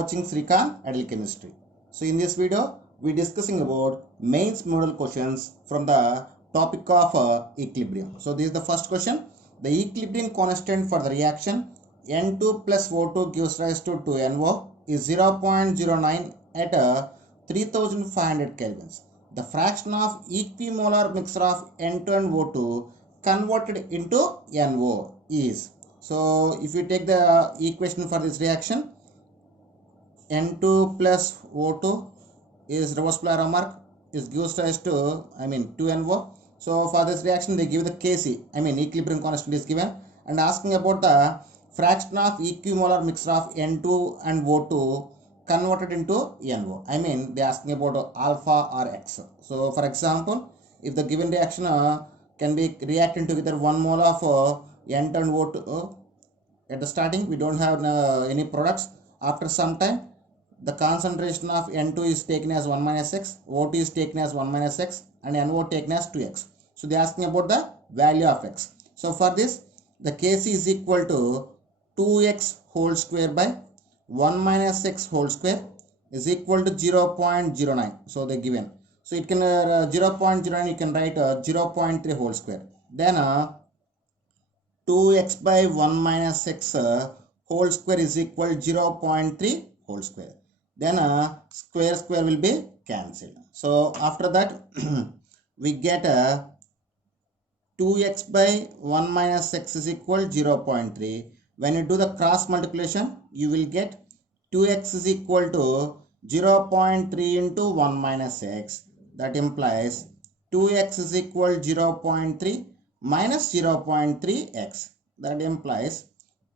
watching Srikanth Adult Chemistry. So in this video, we discussing about mains model questions from the topic of equilibrium. So this is the first question. The equilibrium constant for the reaction N2 plus O2 gives rise to 2NO is 0.09 at 3500 kelvins. The fraction of equimolar mixture of N2 and O2 converted into NO is. So if you take the equation for this reaction, N2 plus O2 is reverse polar mark is gives rise to 2NO. So for this reaction they give the Kc, equilibrium constant is given, and asking about the fraction of equimolar mixture of N2 and O2 converted into NO. They asking about alpha or X. So for example, if the given reaction can be reacting together 1 mole of N2 and O2 at the starting, we don't have any products. After some time, the concentration of N2 is taken as 1 minus X, O2 is taken as 1 minus X, and NO taken as 2X. So they are asking about the value of X. So for this, the Kc is equal to 2X whole square by 1 minus X whole square is equal to 0.09. So they given. So it can 0.09, you can write 0.3 whole square. Then 2X by 1 minus X whole square is equal to 0.3 whole square. Then square will be cancelled. So after that we get 2x by 1 minus x is equal 0.3. When you do the cross multiplication, you will get 2x is equal to 0.3 into 1 minus x. That implies 2x is equal 0.3 minus 0.3x. That implies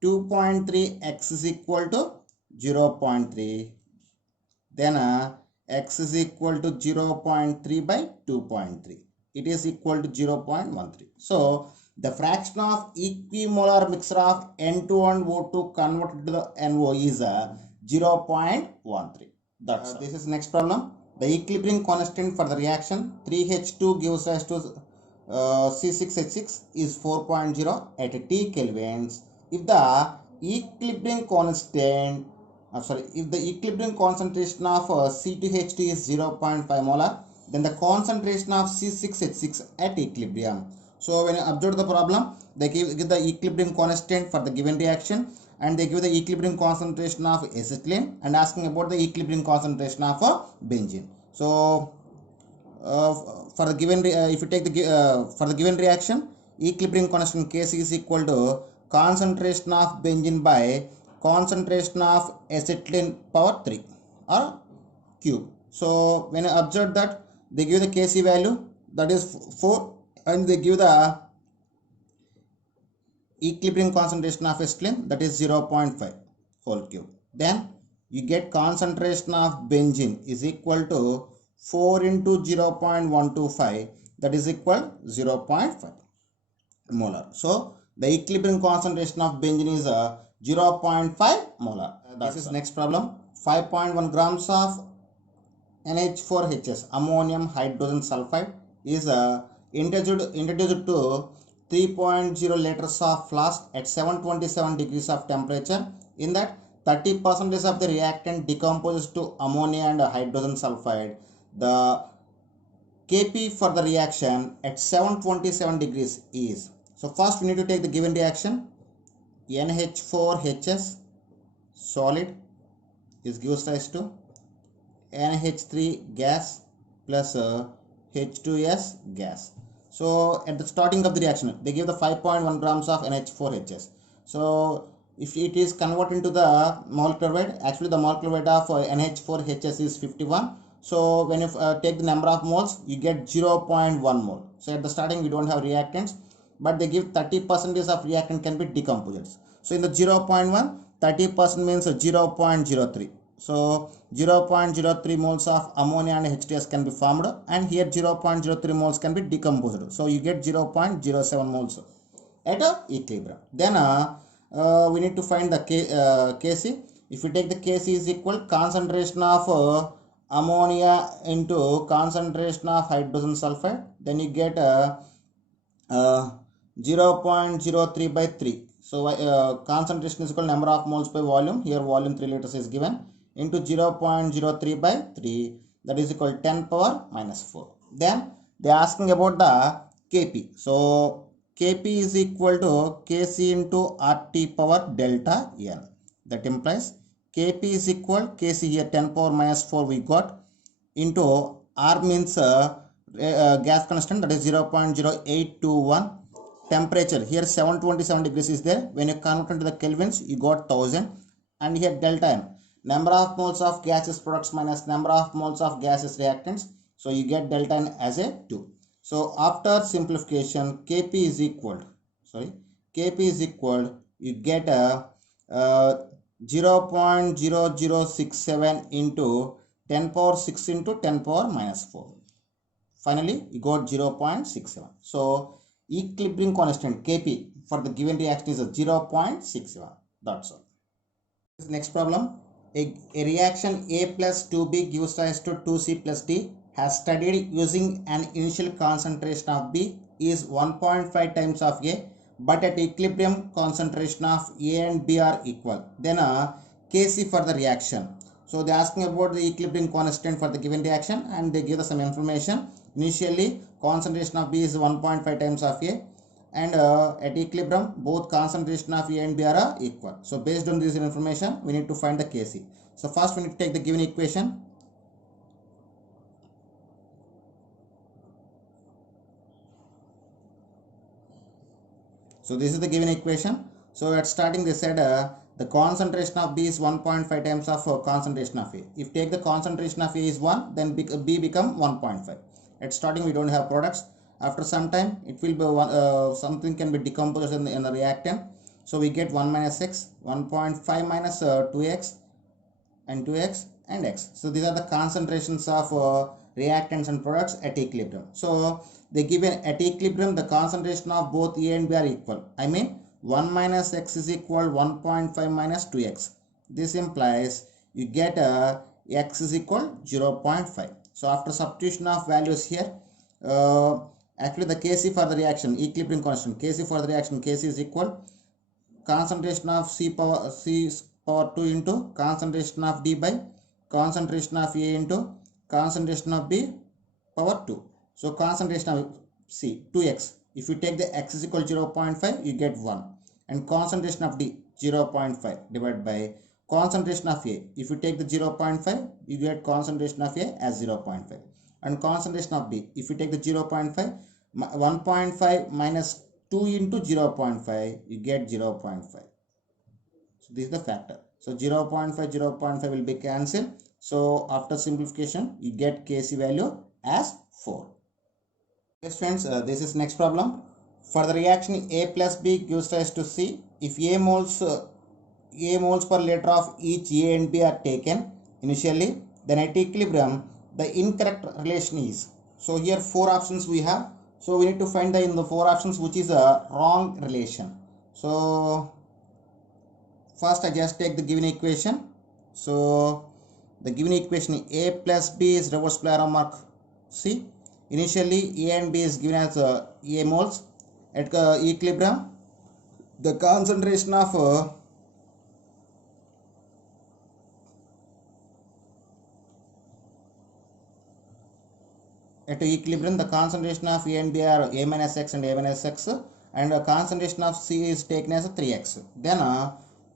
2.3x is equal to 0.3. Then x is equal to 0.3 by 2.3. It is equal to 0.13. So the fraction of equimolar mixture of N2 and O2 converted to the NO is 0.13. That's this is next problem. The equilibrium constant for the reaction 3H2 gives rise to C6H6 is 4.0 at T kelvins. If the equilibrium constant if the equilibrium concentration of C2H2 is 0.5 molar, then the concentration of C6H6 at equilibrium. So when you observe the problem, they give the equilibrium constant for the given reaction, and they give the equilibrium concentration of acetylene and asking about the equilibrium concentration of benzene. So for the given if you take the for the given reaction, equilibrium constant Kc is equal to concentration of benzene by concentration of acetylene power 3 or cube. So when I observe that, they give the Kc value, that is 4, and they give the equilibrium concentration of acetylene, that is 0.5 whole cube. Then you get concentration of benzene is equal to 4 into 0.125, that is equal 0.5 molar. So the equilibrium concentration of benzene is 0.5 molar. This is next problem. 5.1 grams of NH4HS ammonium hydrogen sulfide is introduced to 3.0 liters of flask at 727 degrees of temperature. In that, 30% of the reactant decomposes to ammonia and hydrogen sulfide. The Kp for the reaction at 727 degrees is. So first we need to take the given reaction. NH4HS solid is gives rise to NH3 gas plus H2S gas. So at the starting of the reaction, they give the 5.1 grams of NH4HS. So if it is converted into the molecular weight, actually the molecular weight of NH4HS is 51. So when you take the number of moles, you get 0.1 mole. So at the starting we don't have reactants, but they give 30% of reactant can be decomposed. So in the 0.1, 30% means 0.03. So 0.03 moles of ammonia and H2S can be formed, and here 0.03 moles can be decomposed. So you get 0.07 moles at equilibrium. Then we need to find the Kc. If you take the Kc is equal concentration of ammonia into concentration of hydrogen sulfide, then you get 0.03 by 3. So concentration is equal number of moles by volume. Here volume 3 liters is given. into 0.03 by 3, that is equal to 10 power minus 4. Then they are asking about the Kp. So Kp is equal to Kc into RT power delta N. That implies Kp is equal, Kc here 10 power minus 4 we got, into R means gas constant, that is 0.0821. Temperature here 727 degrees is there. When you convert into the kelvins, you got 1000. And here delta N, number of moles of gaseous products minus number of moles of gaseous reactants. So you get delta N as a 2. So after simplification, Kp is equal, you get a 0.0067 into 10 power 6 into 10 power minus 4. Finally, you got 0.67. So equilibrium constant Kp for the given reaction is a 0.61. That's all. Next problem. A reaction A plus 2B gives rise to 2C plus D has studied using an initial concentration of B is 1.5 times of A, but at equilibrium concentration of A and B are equal. Then Kc for the reaction. So they are asking about the equilibrium constant for the given reaction and they give us some information. Initially concentration of B is 1.5 times of A, and at equilibrium both concentration of A and B are equal. So based on this information we need to find the Kc. So first we need to take the given equation. So this is the given equation. So at starting they said the concentration of B is 1.5 times of concentration of A. If take the concentration of A is 1, then B become 1.5. At starting we don't have products. After some time it will be something can be decomposed in the reactant. So we get 1 minus x, 1.5 minus 2x and 2x and x. So these are the concentrations of reactants and products at equilibrium. So they give at equilibrium the concentration of both A and B are equal. I mean 1 minus x is equal 1.5 minus 2x. This implies you get x is equal 0.5. So after substitution of values here, actually the Kc for the reaction, equilibrium constant, Kc for the reaction, Kc is equal concentration of C power 2 into concentration of D by concentration of A into concentration of B power 2. So concentration of C 2x. If you take the x is equal 0.5, you get 1. And concentration of D 0.5 divided by concentration of A. If you take the 0.5, you get concentration of A as 0.5. And concentration of B. If you take the 0.5, 1.5 minus 2 into 0.5, you get 0.5. So this is the factor. So 0.5 will be cancelled. So after simplification, you get Kc value as 4. Yes friends, this is next problem. For the reaction A plus B gives rise to C, if A moles per liter of each A and B are taken initially, then at equilibrium the incorrect relation is. So here 4 options we have. So we need to find in the 4 options which is a wrong relation. So first I just take the given equation. So the given equation A plus B is reversible arrow mark C. Initially A and B is given as A moles. At equilibrium the concentration of at equilibrium the concentration of A and B are A minus x and A minus x, and the concentration of C is taken as a 3x. Then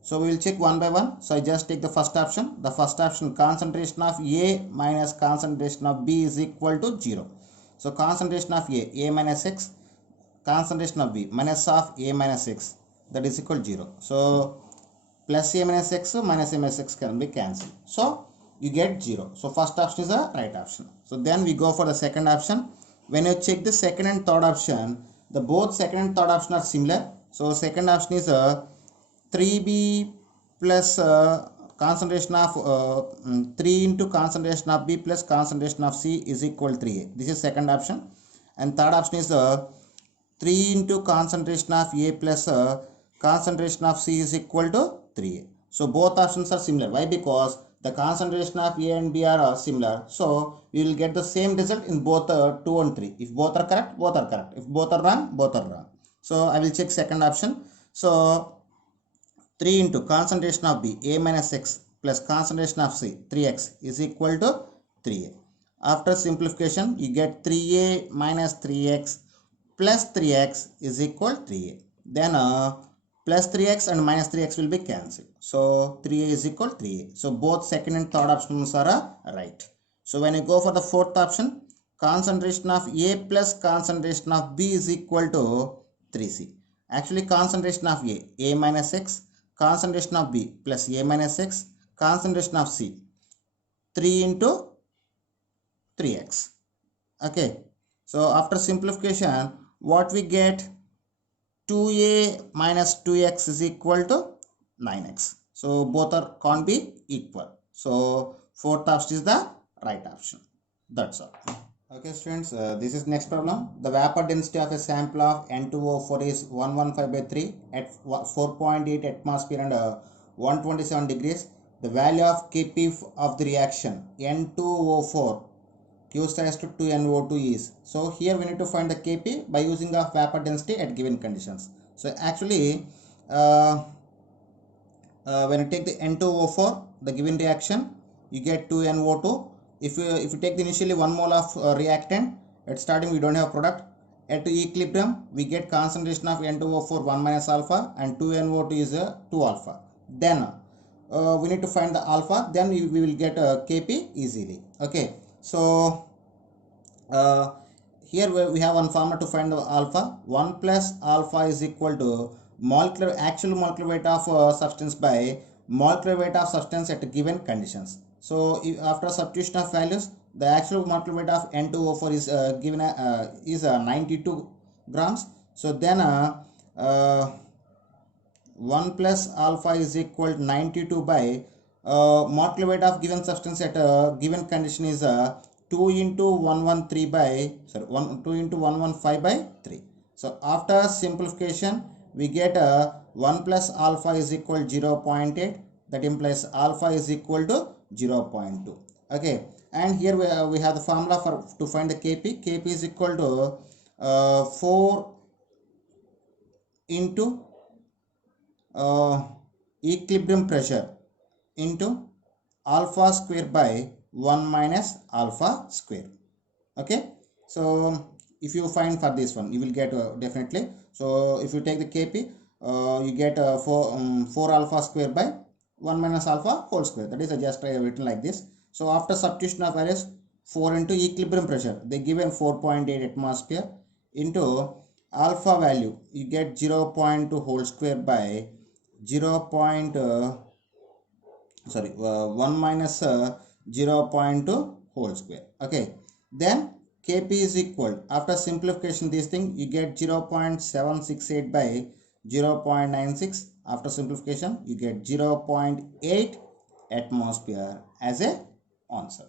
so we will check one by one. So I just take the first option. The first option, concentration of A minus concentration of B is equal to 0. So concentration of A minus x, concentration of B minus of A minus x, that is equal to 0. So plus A minus x minus A minus x can be cancelled. So you get 0. So first option is the right option. So then we go for the second option. When you check the second and third option, the both second and third option are similar. So second option is 3B plus concentration of 3 into concentration of B plus concentration of C is equal to 3A. This is second option. And third option is 3 into concentration of A plus concentration of C is equal to 3A. So both options are similar. Why? Because the concentration of A and B are similar. So we will get the same result in both 2 and 3. If both are correct, both are correct. If both are wrong, both are wrong. So I will check second option. So 3 into concentration of B, A minus x, plus concentration of C 3x is equal to 3a. After simplification, you get 3a minus 3x plus 3x is equal 3a. Then plus 3x and minus 3x will be cancelled. So 3a is equal 3a. So both second and third options are right. So when you go for the fourth option, concentration of A plus concentration of B is equal to 3c. Actually concentration of A minus x, concentration of B plus A minus x, concentration of C 3 into 3x. Okay. So after simplification, what we get? 2a minus 2x is equal to 9x. So both can't be equal. So fourth option is the right option. That's all. Okay students, this is next problem. The vapor density of a sample of N2O4 is 115 by 3 at 4.8 atmosphere and 127 degrees. The value of Kp of the reaction N2O4 gives rise to 2NO2 is. So here we need to find the Kp by using the vapor density at given conditions. So actually when you take the N2O4, the given reaction, you get 2NO2. If you take the initially 1 mole of reactant, at starting we don't have product. At equilibrium, we get concentration of N2O4 1 minus alpha and 2NO2 is 2 alpha. Then we need to find the alpha. Then we will get Kp easily. Okay. So here we have one formula to find the alpha. 1 plus alpha is equal to actual molecular weight of substance by molecular weight of substance at given conditions. So after substitution of values, the actual molecular weight of N2O4 is given is 92 grams. So then 1 plus alpha is equal to 92 by molecular weight of given substance at a given condition is 2 into 115 by 3. So after simplification, we get 1 plus alpha is equal to 0.8. That implies alpha is equal to 0.2. Okay, and here we have the formula to find the Kp. Kp is equal to 4 into equilibrium pressure into alpha square by 1 minus alpha square. Okay, so if you find for this one, you will get definitely. So if you take the Kp, you get 4 alpha square by 1 minus alpha whole square. That is just written like this. So after substitution of values, 4 into equilibrium pressure, they given 4.8 atmosphere into alpha value, you get 0.2 whole square by 1 minus 0.2 whole square. Okay, then Kp is equal, after simplification this thing, you get 0.768 by 0.96. After simplification, you get 0.8 atmosphere as a answer.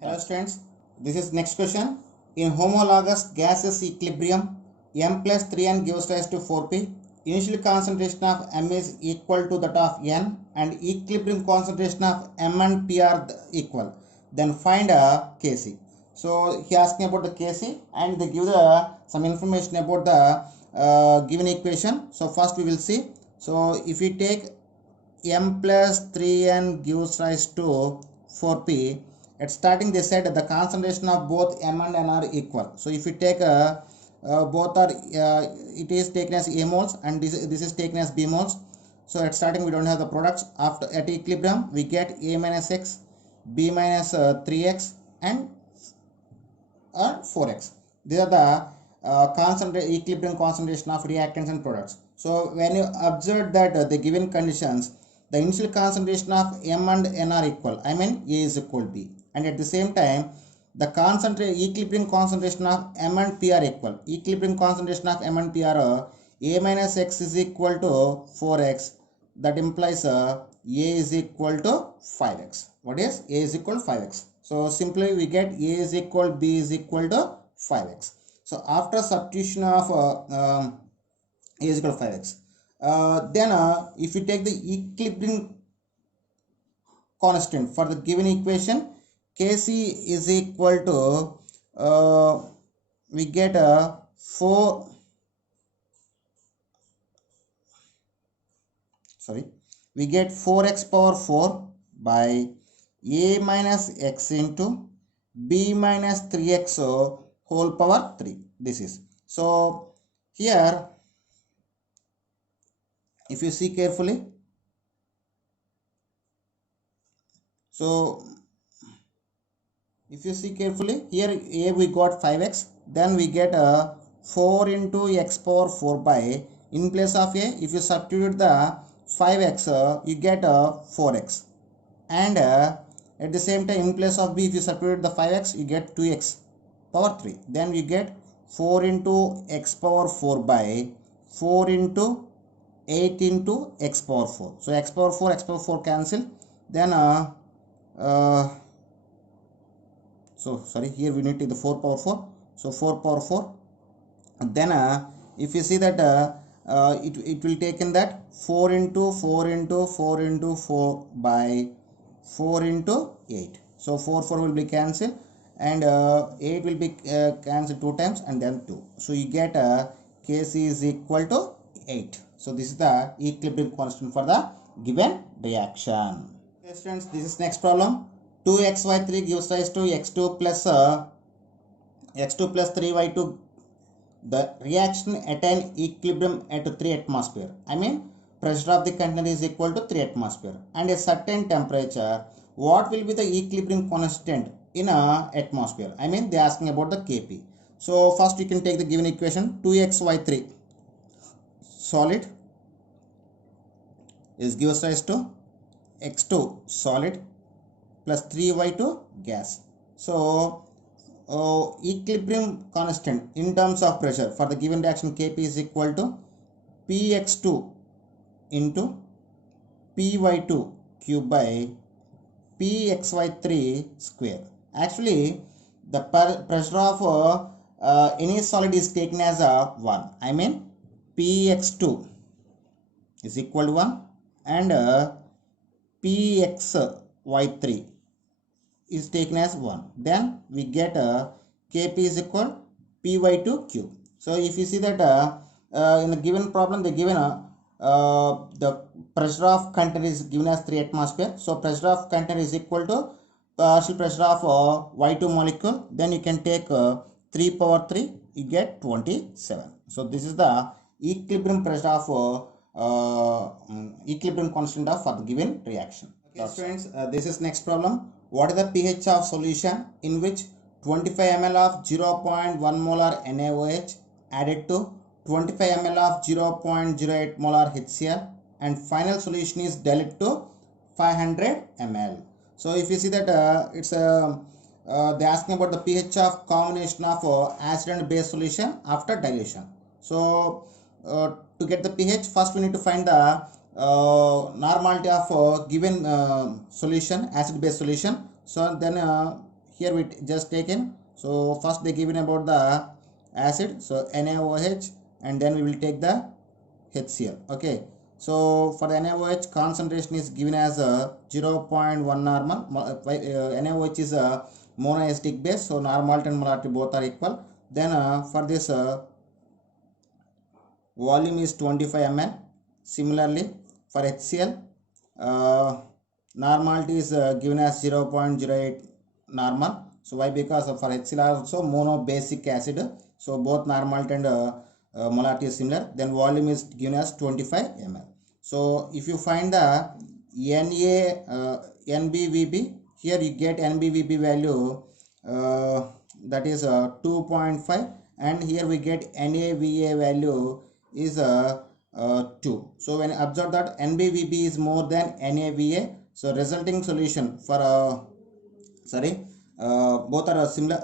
Hello students, this is next question. In homologous gases equilibrium, M plus 3N gives rise to 4P. Initial concentration of M is equal to that of N and equilibrium concentration of M and P are equal. Then find a Kc. So he asking about the Kc and they give some information about the given equation. So first we will see. So if we take M plus 3N gives rise to 4P, at starting they said the concentration of both M and N are equal. So if you take both are it is taken as A moles and this is taken as B moles. So at starting we don't have the products. After at equilibrium we get A minus X, B minus 3X and 4X. These are the equilibrium concentration of reactants and products. So when you observe that the given conditions, the initial concentration of M and N are equal. I mean A is equal to B, and at the same time the equilibrium concentration of M and P are equal. Equilibrium concentration of M and P are A minus X is equal to 4X. That implies A is equal to 5X. What is A is equal to 5X? So simply we get A is equal to B is equal to 5X. So after substitution of A is equal to 5X, then if you take the equilibrium constant for the given equation, Kc is equal to we get 4x power 4 by a minus x into b minus 3x whole power 3. This is so here if you see carefully, so if you see carefully here, a we got 5x, then we get a 4 into x power 4 by, in place of a if you substitute the 5x you get a 4x, and at the same time in place of b if you substitute the 5x you get 2x power 3, then you get 4 into x power 4 by 4 into 8 into x power 4. So x power 4 cancel, then so sorry, here we need to the 4 power 4, so 4 power 4, and then if you see that it will take in that 4 into 4 into 4 into 4 by 4 into 8, so 4 will be cancelled, and 8 will be cancelled 2 times, and then 2, so you get Kc is equal to 8. So this is the equilibrium constant for the given reaction. Okay students, this is next problem. 2xy3 gives rise to x2 plus 3y2. The reaction attain equilibrium at 3 atmosphere. I mean pressure of the container is equal to 3 atmosphere and a certain temperature. What will be the equilibrium constant in a atmosphere? I mean they are asking about the Kp. So first you can take the given equation. 2xy3 solid is gives rise to x2 solid plus 3y2 gas. So equilibrium constant in terms of pressure for the given reaction Kp is equal to px2 into py2 cube by pxy3 square. Actually the pressure of any solid is taken as a 1. I mean px2 is equal to 1 and pxy3 is taken as 1. Then we get Kp is equal py2 cube. So if you see that in the given problem they given the pressure of container is given as 3 atmosphere. So pressure of container is equal to partial pressure of y2 molecule. Then you can take 3 power 3, you get 27. So this is the equilibrium pressure of equilibrium constant of for the given reaction. Okay friends, this is next problem. What is the pH of solution in which 25 ml of 0.1 molar NaOH added to 25 ml of 0.08 molar HCl and final solution is diluted to 500 ml. So if you see that it's they asking about the pH of combination of acid and base solution after dilution. So to get the pH, first we need to find the normality of given solution, acid base solution. So then here we just taken, so first they given about the acid, so NaOH, and then we will take the HCl. Okay, so for the NaOH concentration is given as 0.1 normal. NaOH is a monoacidic base, so normality and molarity both are equal. Then for this volume is 25 ml. Similarly for HCl normality is given as 0.08 normal. So why? Because for HCl also monobasic acid, so both normality and molarity is similar. Then volume is given as 25 ml. So if you find the NBVB, here you get NBVB value that is 2.5, and here we get NAVA value is 2. So when observe that NBVB is more than NAVA, so resulting solution for both are similar.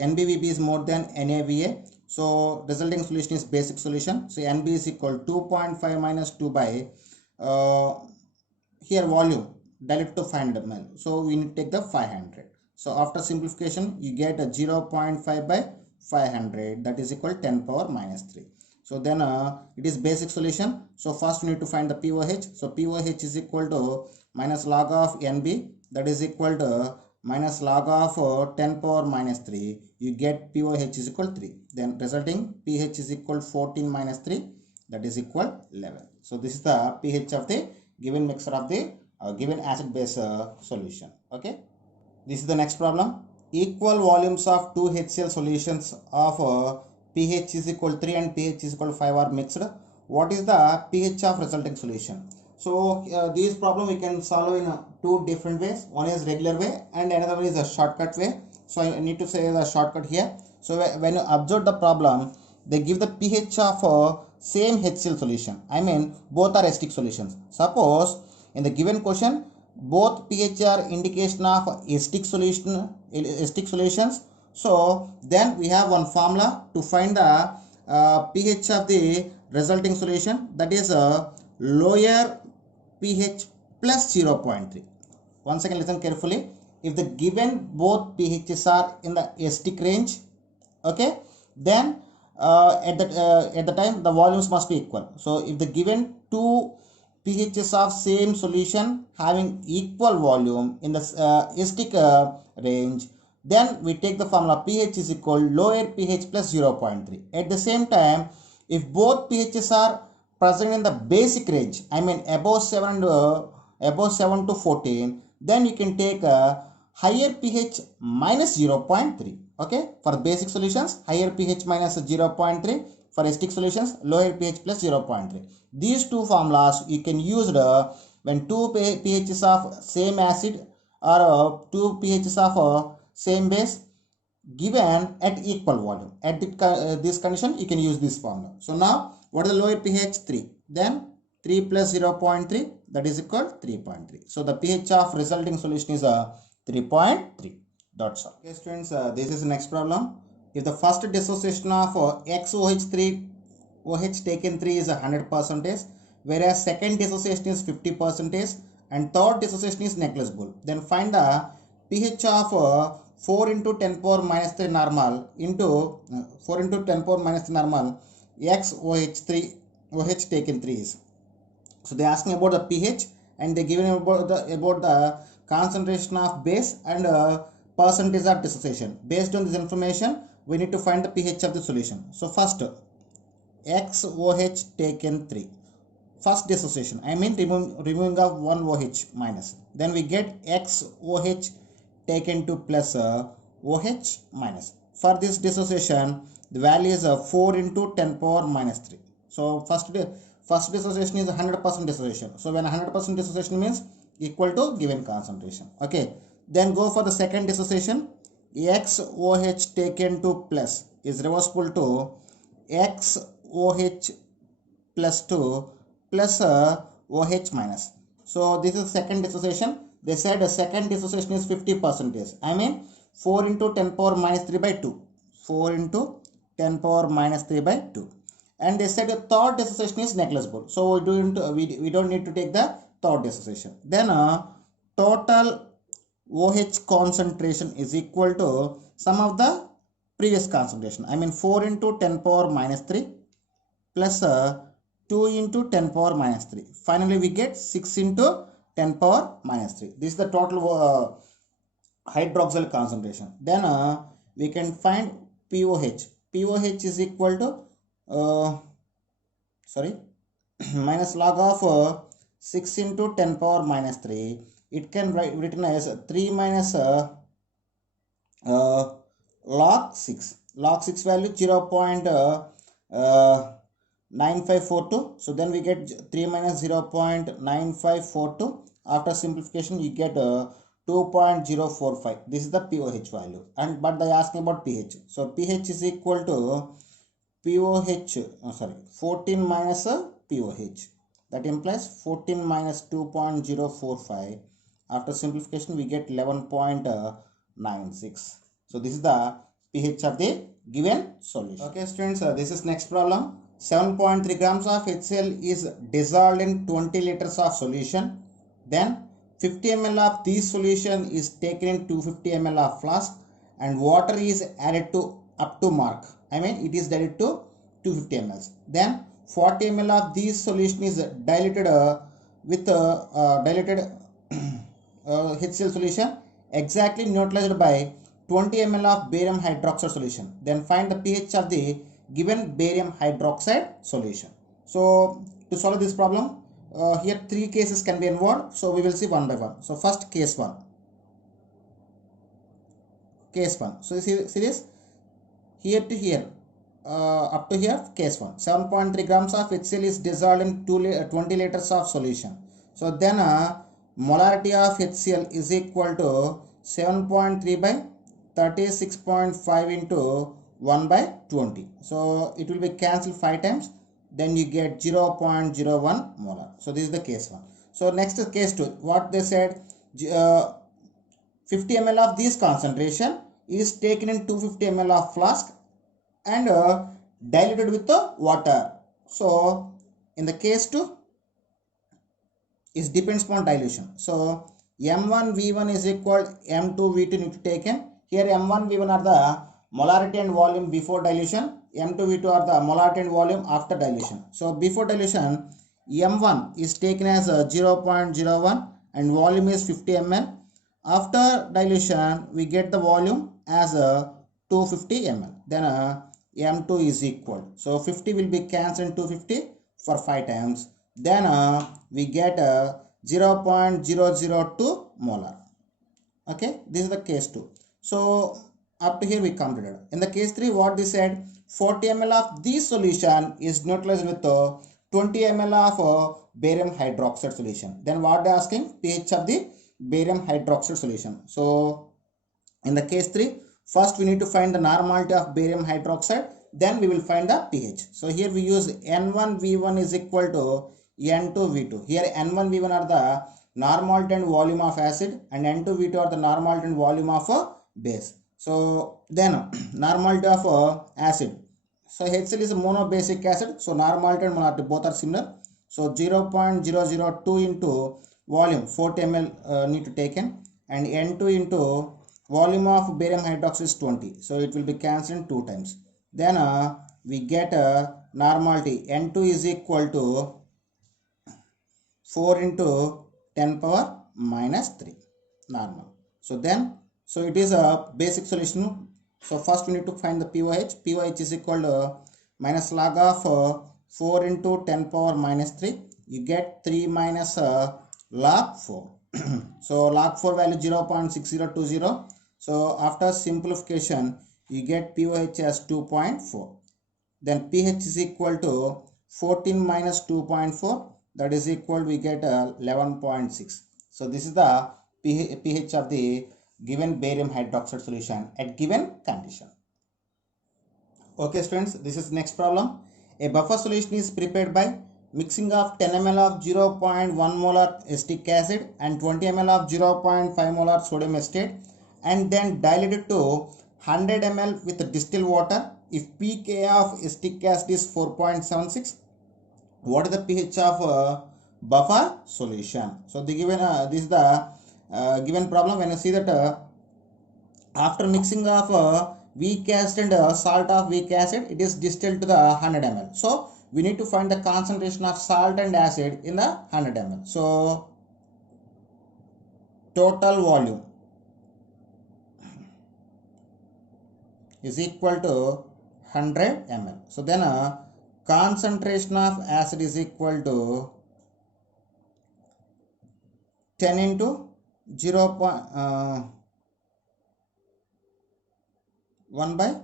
NBVB is more than NAVA, so resulting solution is basic solution. So NB is equal 2.5 minus 2 by here volume dilute to 500 ml. So we need to take the 500. So after simplification you get a 0.5 by 500, that is equal 10 power minus 3. So then it is basic solution. So first we need to find the POH. So POH is equal to minus log of NB, that is equal to minus log of 10 power minus 3. You get POH is equal 3. Then resulting pH is equal 14 minus 3, that is equal 11. So this is the pH of the given mixture of the given acid base solution. Okay, this is the next problem. Equal volumes of two HCl solutions of pH is equal to 3 and pH is equal to 5 are mixed. What is the pH of resulting solution? So this problem we can solve in two different ways. One is regular way and another one is a shortcut way. So I need to say the shortcut here. So when you observe the problem, they give the pH of same HCl solution. I mean both are acidic solutions. Suppose in the given question, both pH are indication of acidic solutions. So then we have one formula to find the pH of the resulting solution, that is lower pH plus 0.3. Once again listen carefully. If the given both pHs are in the acidic range, okay, then at the time the volumes must be equal. So if the given two pHs of same solution having equal volume in the acidic range, then we take the formula pH is equal lower pH plus 0.3. At the same time, if both pHs are present in the basic range, I mean above 7 to 14, then you can take a higher pH minus 0.3. Okay, for basic solutions, higher pH minus 0.3. For acidic solutions, lower pH plus 0.3. These two formulas you can use when two pHs of same acid or two pHs of same base given at equal volume. At this condition, you can use this formula. So now, what is the lower pH? 3. Then 3 plus 0.3, that is equal to 3.3. So the pH of resulting solution is 3.3. That's all. Okay, students, this is the next problem. If the first dissociation of XOH3 OH taken 3 is 100%, whereas second dissociation is 50% and third dissociation is negligible, then find the pH of 4 into 10 power minus 3 normal into 4 into 10 power minus 3 normal XOH3 OH taken 3 is. So they are asking about the pH and they given about the concentration of base and percentage of dissociation. Based on this information, we need to find the pH of the solution. So first, XOH taken 3. First dissociation, I mean removing of one OH minus. Then we get XOH taken 2 plus OH minus. For this dissociation, the value is 4 into 10 power minus 3. So first dissociation is 100% dissociation. So when 100% dissociation means equal to given concentration. Okay. Then go for the second dissociation. XOH taken 2 plus is reversible to XOH plus 2 plus OH minus. So this is second dissociation. They said the second dissociation is 50%. I mean 4 into 10 power minus 3 by 2. 4 into 10 power minus 3 by 2. And they said the third dissociation is negligible. So we don't need to take the third dissociation. Then total OH concentration is equal to sum of the previous concentration. I mean 4 into 10 power minus 3 plus 2 into 10 power minus 3. Finally, we get 6 into 10 power minus 3. This is the total hydroxyl concentration. Then we can find POH. POH is equal to minus log of 6 into 10 power minus 3. It can written as 3 minus log 6. Log 6 value 0.9542. So then we get 3 minus 0.9542. After simplification, you get 2.045. This is the POH value. But they are asking about pH. So pH is equal to POH. 14 minus POH. That implies 14 minus 2.045. After simplification, we get 11.96. So this is the pH of the given solution. Okay, students, this is next problem. 7.3 grams of HCl is dissolved in 20 liters of solution. Then 50 ml of this solution is taken in 250 ml of flask and water is added to up to mark. I mean it is diluted to 250 ml. Then 40 ml of this solution is diluted with diluted HCl solution exactly neutralized by 20 ml of barium hydroxide solution. Then find the pH of the given barium hydroxide solution. So to solve this problem, here three cases can be involved, so we will see one by one. So first case 1. Case 1. So see this here to here, up to here, case 1. 7.3 grams of HCl is dissolved in 20 liters of solution. So then molarity of HCl is equal to 7.3 by 36.5 into 1 by 20. So it will be cancelled 5 times. Then you get 0.01 molar. So this is the case 1. So next is case 2. What they said, 50 ml of this concentration is taken in 250 ml of flask and diluted with the water. So in the case 2, it depends upon dilution. So M1 V1 is equal M2 V2 need to taken. Here M1 V1 are the molarity and volume before dilution. M2 V2 are the molarity and volume after dilution. So before dilution, M1 is taken as 0.01 and volume is 50 ml. After dilution, we get the volume as 250 ml. Then M2 is equal. So 50 will be cancelled 250 for 5 times. Then we get 0.002 molar. Okay, this is the case 2. So up to here we completed. In the case 3, what they said, 40 ml of this solution is neutralized with 20 ml of barium hydroxide solution. Then what they are asking, pH of the barium hydroxide solution. So in the case 3, first we need to find the normality of barium hydroxide, then we will find the pH. So here we use N1 V1 is equal to N2 V2. Here N1 V1 are the normality and volume of acid and N2 V2 are the normality and volume of base. So then normality of acid. So HCl is a monobasic acid. So normality and molarity both are similar. So 0.002 into volume 40 ml need to taken and N2 into volume of barium hydroxide is 20. So it will be cancelled 2 times. Then we get normality. N2 is equal to 4 into 10 power minus 3 normal. So then, so it is a basic solution. So first we need to find the pOH. pOH is equal to minus log of 4 into 10 power minus 3. You get 3 minus log 4. So log 4 value 0.6020. So after simplification, you get pOH as 2.4. Then pH is equal to 14 minus 2.4. That is equal, we get 11.6. So this is the pH of the given barium hydroxide solution at given condition. Okay students, this is next problem. A buffer solution is prepared by mixing of 10 ml of 0.1 molar acetic acid and 20 ml of 0.5 molar sodium acetate and then diluted to 100 ml with distilled water. If pK of acetic acid is 4.76, what is the pH of buffer solution? So the given this is the given problem. When you see that after mixing of weak acid and salt of weak acid, it is distilled to the 100 ml. So we need to find the concentration of salt and acid in the 100 ml. So total volume is equal to 100 ml. So then concentration of acid is equal to 10 into 0.1 by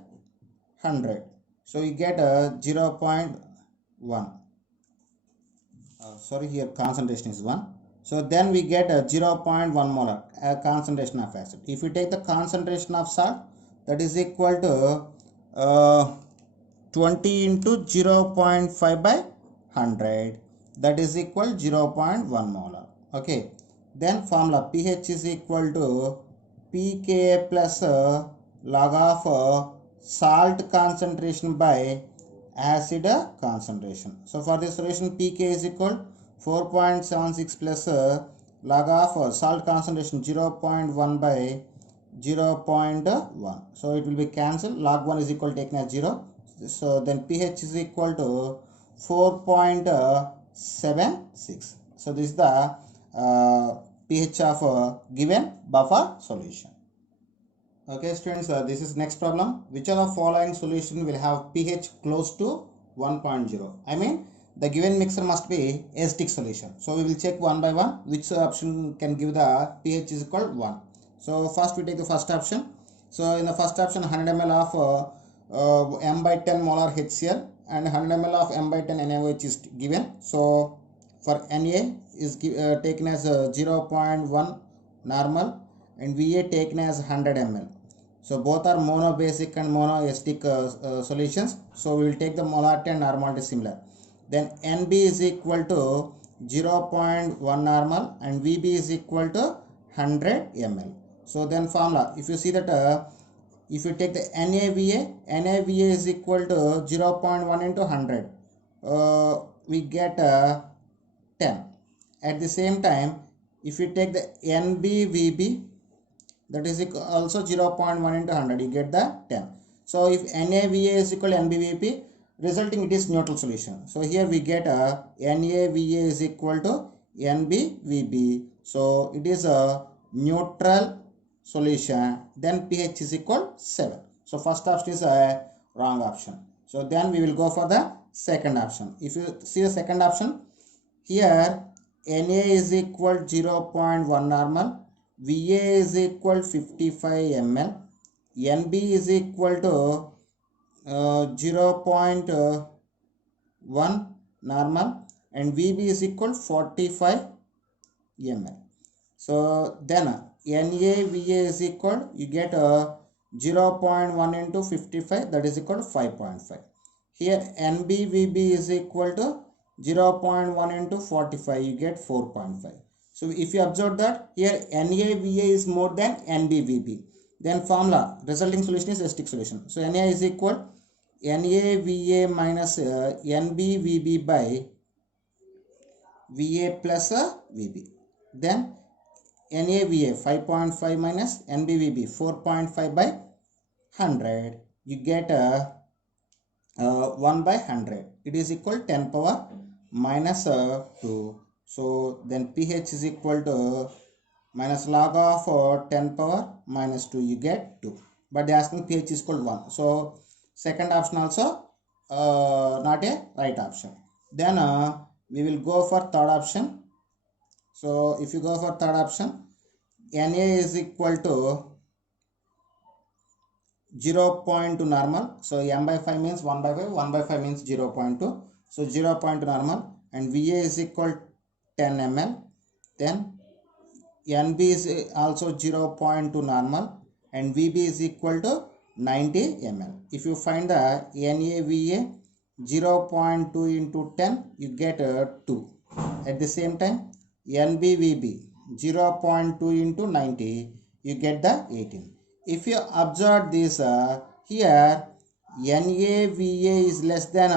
100. So you get 0.1. Sorry, here concentration is 1. So then we get 0.1 molar concentration of acid. If you take the concentration of salt, that is equal to 20 into 0.5 by 100. That is equal 0.1 molar. Okay. Then formula pH is equal to pKa plus log of salt concentration by acid concentration. So for this solution, pK is equal 4.76 plus log of salt concentration 0.1 by 0.1. So it will be cancelled. Log 1 is equal taken as 0. So then pH is equal to 4.76. So this is the pH of given buffer solution. Okay students, this is next problem. Which of the following solution will have pH close to 1.0? I mean the given mixture must be acidic solution. So we will check one by one which option can give the pH is equal 1. So first we take the first option. So in the first option 100 ml of m by 10 molar HCl and 100 ml of m by 10 NaOH is given. So for Na is taken as 0.1 normal and Va taken as 100 ml. So both are monobasic and monoacidic solutions. So we will take the molarity and normality similar. Then NB is equal to 0.1 normal and VB is equal to 100 ml. So then formula, if you see that if you take the NaVa is equal to 0.1 into 100, we get 10. At the same time, if you take the NbVb, that is also 0.1 into 100, you get the 10. So if NaVa is equal to NbVp, resulting it is neutral solution. So here we get NaVa is equal to NbVb. So it is a neutral solution. Then pH is equal 7. So first option is a wrong option. So then we will go for the second option. If you see the second option, here Na is equal 0.1 normal, Va is equal 55 ml, Nb is equal to 0.1 normal and Vb is equal 45 ml. So then NaVa is equal, you get 0.1 into 55, that is equal to 5.5. Here NbVb is equal to 0.1 into 45, you get 4.5. So if you observe that here NaVa is more than NbVb, then formula resulting solution is acidic solution. So Na is equal NaVa minus NbVb by Va plus Vb. Then NaVa 5.5 minus NbVb 4.5 by 100, you get 1 by 100. It is equal 10 power minus 2. So then pH is equal to minus log of 10 power minus 2, you get 2. But they are asking pH is equal to 1. So second option also not a right option. Then we will go for third option. So if you go for third option, Na is equal to 0.2 normal. So m by 5 means 1 by 5, 1 by 5 means 0.2. So 0.2 normal and Va is equal 10 ml. Then Nb is also 0.2 normal and Vb is equal to 90 ml. If you find the NaVa 0.2 into 10, you get 2. At the same time NbVb 0.2 into 90, you get the 18. If you observe this here NaVa is less than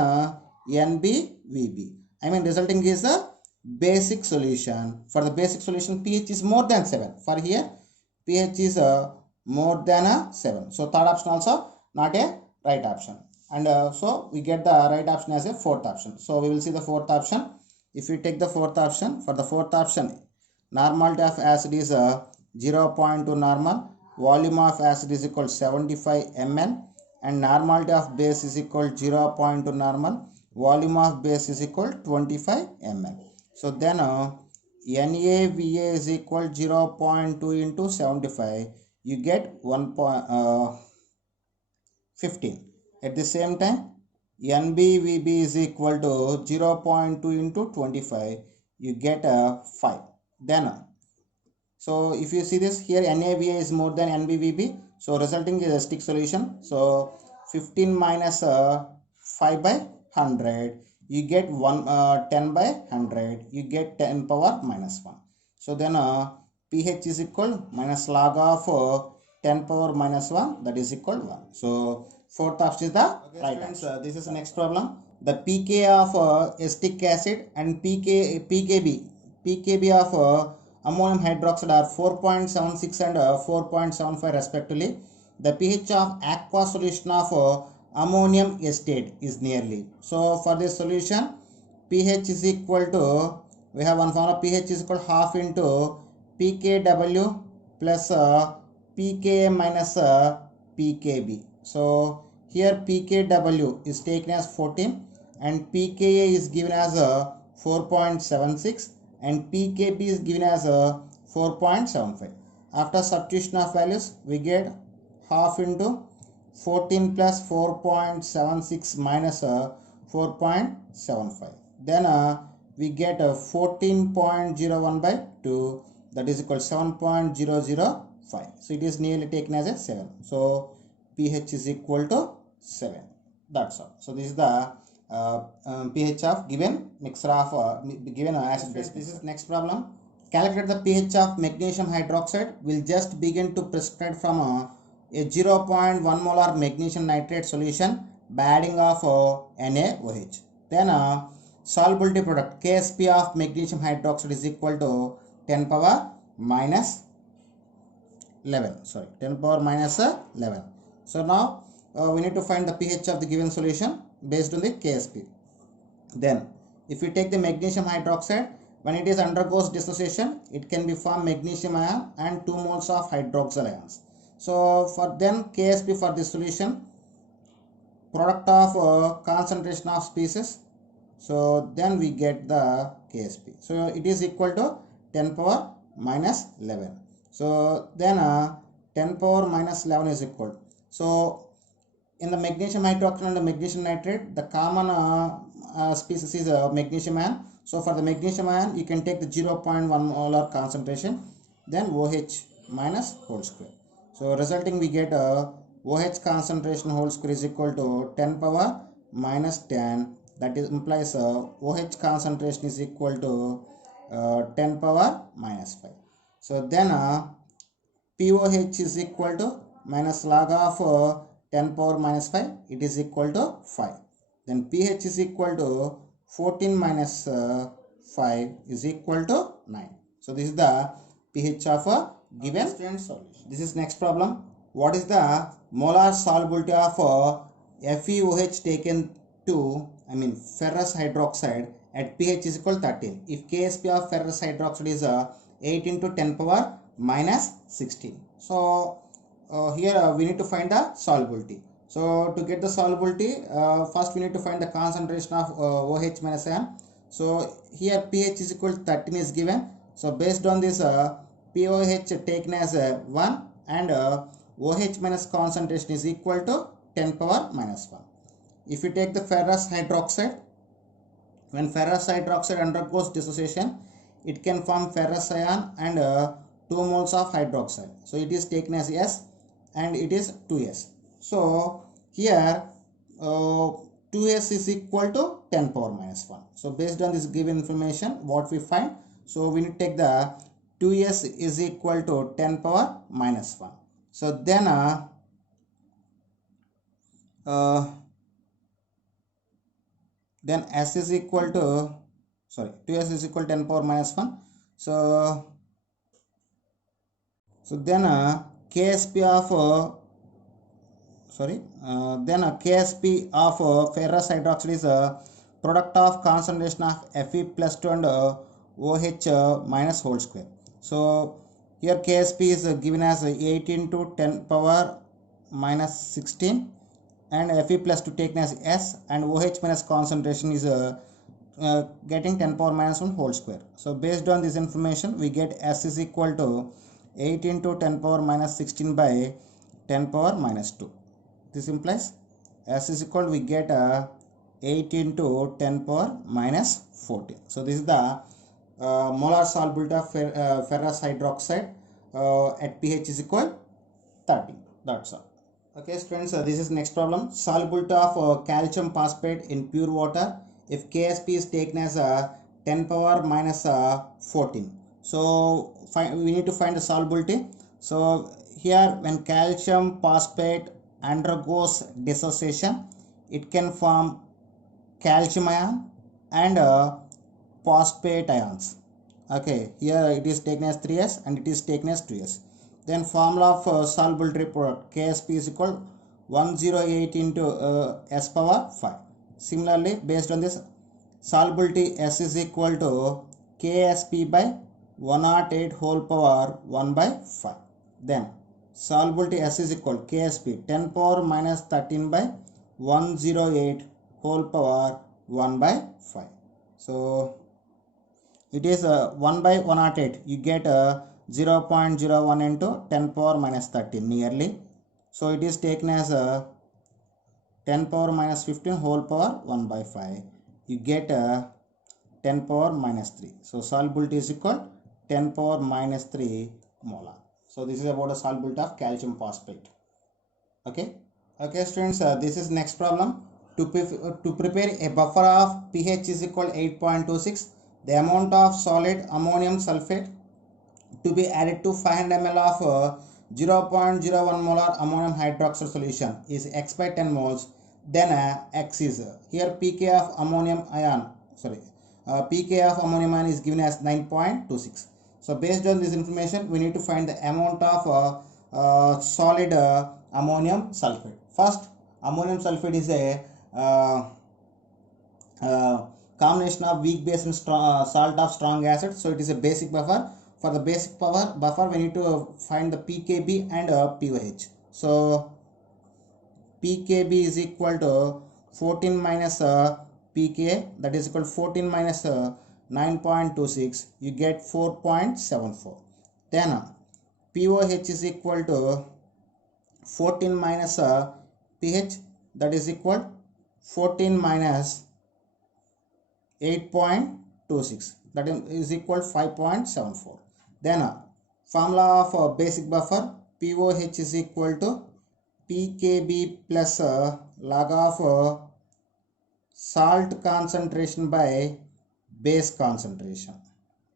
NbVb. I mean resulting is a basic solution. For the basic solution pH is more than 7. For here pH is more than 7. So third option also not a right option. And so we get the right option as a fourth option. So we will see the fourth option. If you take the fourth option, for the fourth option, normality of acid is 0.2 normal, volume of acid is equal to 75 ml and normality of base is equal to 0.2 normal, volume of base is equal to 25 ml. So then NaVa is equal to 0.2 into 75, you get 1.15. At the same time NbVb is equal to 0.2 into 25, you get 5. Then so if you see this here NaVa is more than NbVb, so resulting is a acidic solution. So 15 minus 5 by 100, you get 10 by 100, you get 10 power minus 1. So then pH is equal minus log of 10 power minus 1, that is equal 1. So fourth option is the right answer. This is the next problem. The pK of acetic acid and pKb of ammonium hydroxide are 4.76 and 4.75 respectively. The pH of aqueous solution of ammonium acetate is nearly. So for this solution pH is equal to, we have one formula, pH is equal to half into pKw plus pKa minus pKb. So here pKw is taken as 14 and pKa is given as a 4.76 and pKb is given as a 4.75. After substitution of values, we get half into 14 plus 4.76 minus 4.75. Then we get a 14.01 by 2, that is equal to 7.005. So it is nearly taken as a 7. So pH is equal to 7. That's all. So this is the pH of given mixture of given acid base. This is next problem. Calculate the pH of magnesium hydroxide. We'll just begin to precipitate from a 0.1 molar magnesium nitrate solution by adding of NaOH. Then solubility product KSP of magnesium hydroxide is equal to 10 power minus 11. Sorry, 10 power minus 11. So now we need to find the pH of the given solution based on the KSP. Then if we take the magnesium hydroxide, when it is undergoes dissociation, it can be formed magnesium ion and 2 moles of hydroxyl ions. So for then KSP for this solution, product of concentration of species, so then we get the KSP. So it is equal to 10 power minus 11. So then 10 power minus 11 is equal. So in the magnesium hydroxide and the magnesium nitrate, the common species is magnesium ion. So for the magnesium ion, you can take the 0.1 molar concentration, then OH minus whole square. So resulting we get OH concentration whole square is equal to 10 power minus 10. That is implies OH concentration is equal to 10 power minus 5. So then POH is equal to minus log of 10 power minus 5. It is equal to 5. Then pH is equal to 14 minus 5 is equal to 9. So this is the pH of a given solution. This is next problem. What is the molar solubility of FeOH taken to ferrous hydroxide at pH is equal to 13? If KSP of ferrous hydroxide is 8 into 10 power minus 16. So here we need to find the solubility. So to get the solubility, first we need to find the concentration of OH minus ion. So here pH is equal to 13 is given. So based on this, POH taken as 1 and OH minus concentration is equal to 10 power minus 1. If you take the ferrous hydroxide, when ferrous hydroxide undergoes dissociation, it can form ferrous ion and 2 moles of hydroxide. So it is taken as S and it is 2S. So here 2S is equal to 10 power minus 1. So based on this given information, what we find? So we need to take the 2S is equal to 10 power minus 1. So then then S is equal to 2S is equal to 10 power minus 1. So then KSP of KSP of ferrous hydroxide is a product of concentration of Fe plus 2 and OH minus whole square. So here KSP is given as 8 into 10 power minus 16 and Fe plus 2 taken as S and OH minus concentration is getting 10 power minus 1 whole square. So based on this information, we get S is equal to 8 into 10 power minus 16 by 10 power minus 2. This implies S is equal to, we get 8 into 10 power minus 14. So this is the molar solubility of ferrous hydroxide at pH is equal 13. That's all. Okay students, this is next problem. Solubility of calcium phosphate in pure water if KSP is taken as 10 power minus 14. So we need to find the solubility. So here when calcium phosphate undergoes dissociation, it can form calcium ion and phosphate ions. Okay, here it is taken as 3S and it is taken as 2S. Then formula of solubility product KSP is equal 108 into S power 5. Similarly, based on this, solubility S is equal to KSP by 108 whole power 1 by 5. Then solubility S is equal to KSP 10 power minus 13 by 108 whole power 1 by 5. So it is 1 by 108. You get 0.01 into 10 power minus 13 nearly. So it is taken as 10 power minus 15 whole power 1 by 5. You get 10 power minus 3. So solubility is equal 10 power minus 3 molar. So this is about the solubility of calcium phosphate. Okay. Okay students, this is next problem. To prepare a buffer of pH is equal 8.26, the amount of solid ammonium sulfate to be added to 500 ml of 0.01 molar ammonium hydroxide solution is X by 10 moles. Then X is here pK of ammonium ion. pK of ammonium ion is given as 9.26. So based on this information, we need to find the amount of solid ammonium sulfate. First, ammonium sulfate is a combination of weak base and salt of strong acid. So it is a basic buffer. For the basic buffer, we need to find the pKb and pOH. So pKb is equal to 14 minus pKa, that is equal to 14 minus 9.26. You get 4.74. Then pOH is equal to 14 minus pH, that is equal 14 minus 8.26, that is equal 5.74. Then formula of basic buffer, pOH is equal to pKb plus log of salt concentration by base concentration.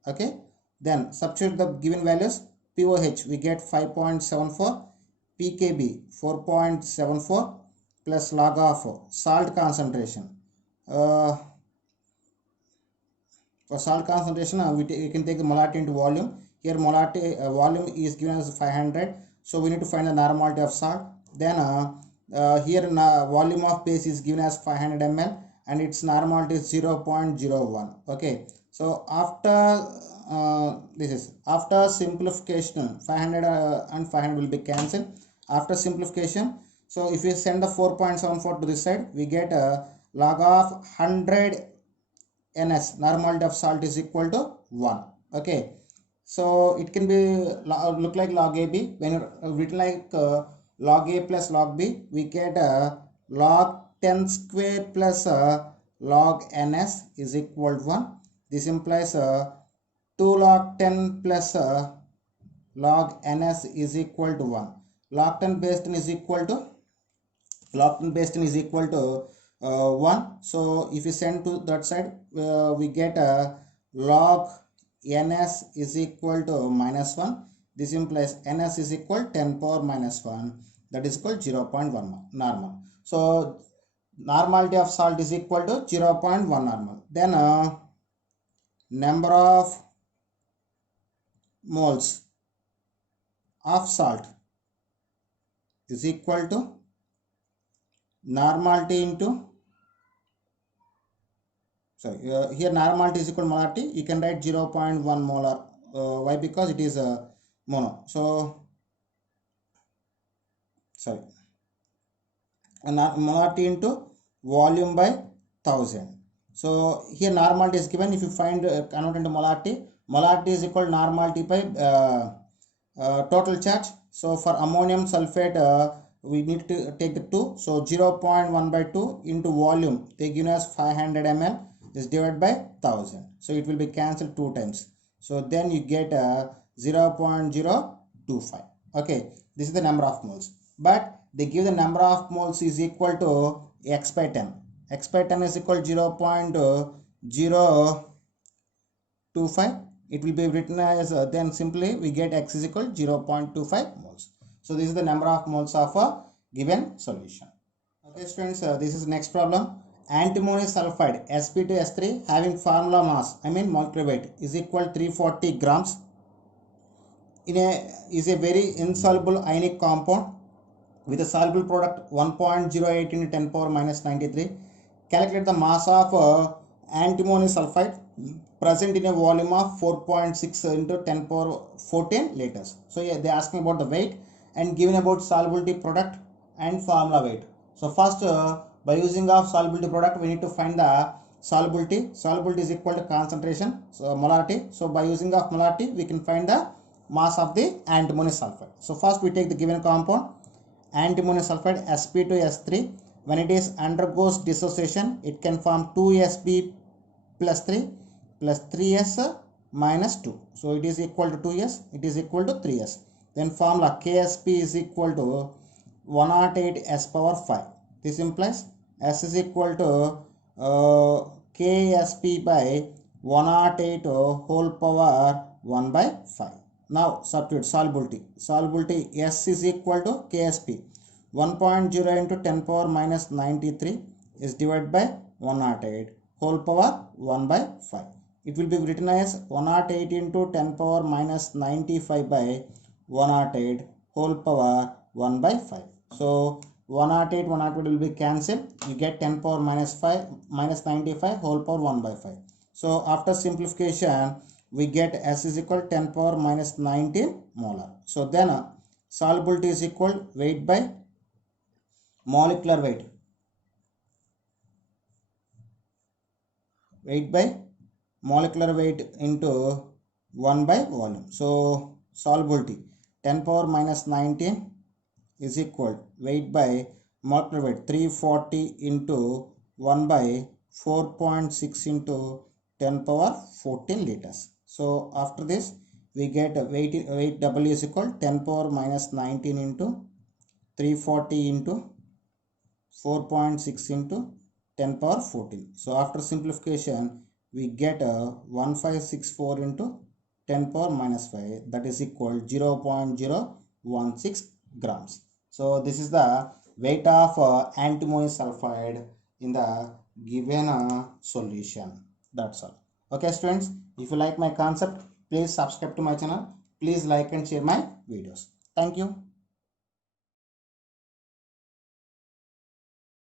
Okay, then substitute the given values. pOH we get 5.74, pKb 4.74 plus log of salt concentration. For salt concentration, we can take the molarity into volume. Here molarity volume is given as 500. So we need to find the normality of salt. Then here volume of base is given as 500 ml and its normality is 0.01. Okay. So after after simplification, 500 and 500 will be cancelled. After simplification, so if we send the 4.74 to this side, we get log of 100 NS, normality of salt, is equal to 1. Okay, so it can be look like log AB. When you written like log A plus log B, we get log 10 square plus log NS is equal to 1. This implies 2 log 10 plus log NS is equal to 1. Log 10 base 10 is equal to 1. So if you send to that side, we get log NS is equal to minus 1. This implies NS is equal 10 power minus 1, that is equal 0.1 normal. So normality of salt is equal to 0.1 normal. Then number of moles of salt is equal to normality into here normality is equal to molarity. You can write 0.1 molar. Why? Because it is mono. So molarity into volume by 1000. So here normality is given. If you find convert into molarity is equal to normality by total charge. So for ammonium sulfate, we need to take the 2. So 0.1 by 2 into volume, they give us 500 ml is divided by 1000. So it will be cancelled 2 times. So then you get 0.025. Okay, this is the number of moles. But they give the number of moles is equal to X by 10. X by 10 is equal to 0.025. It will be written as then simply we get X is equal to 0.25 moles. So this is the number of moles of a given solution. Okay students, this is next problem. Antimony sulfide Sp2S3 having formula mass, molecular weight, is equal to 340 grams is a very insoluble ionic compound with a soluble product 1.08 into 10 power minus 93. Calculate the mass of antimony sulfide present in a volume of 4.6 into 10 power 14 liters. So yeah, they are asking about the weight and given about solubility product and formula weight. So first by using of solubility product we need to find the solubility. Solubility is equal to concentration, so molarity. So by using of molarity we can find the mass of the antimony sulfide. So first we take the given compound antimony sulfide sp2s3. When it is undergoes dissociation, it can form 2sp plus 3 plus 3s minus 2. So it is equal to 2s, it is equal to 3s. Then formula ksp is equal to 108 s power 5. This implies s is equal to ksp by 108 whole power 1 by 5. Now substitute solubility. Solubility S is equal to ksp. 1.0 into 10 power minus 93 is divided by 108 whole power 1 by 5. It will be written as 108 into 10 power minus 95 by 108 whole power 1 by 5. So 108 will be cancelled. You get 10 power minus 5 minus 95 whole power 1 by 5. So after simplification we get S is equal to 10 power minus 19 molar. So then solubility is equal weight by molecular weight. Weight by molecular weight into 1 by volume. So solubility 10 power minus 19 is equal weight by molecular weight 340 into 1 by 4.6 into 10 power 14 liters. So after this we get weight W is equal 10 power minus 19 into 340 into 4.6 into 10 power 14. So after simplification we get 1564 into 10 power minus 5, that is equal 0.016 grams. So this is the weight of antimony sulfide in the given solution. That's all. Okay students, if you like my concept, please subscribe to my channel. Please like and share my videos. Thank you.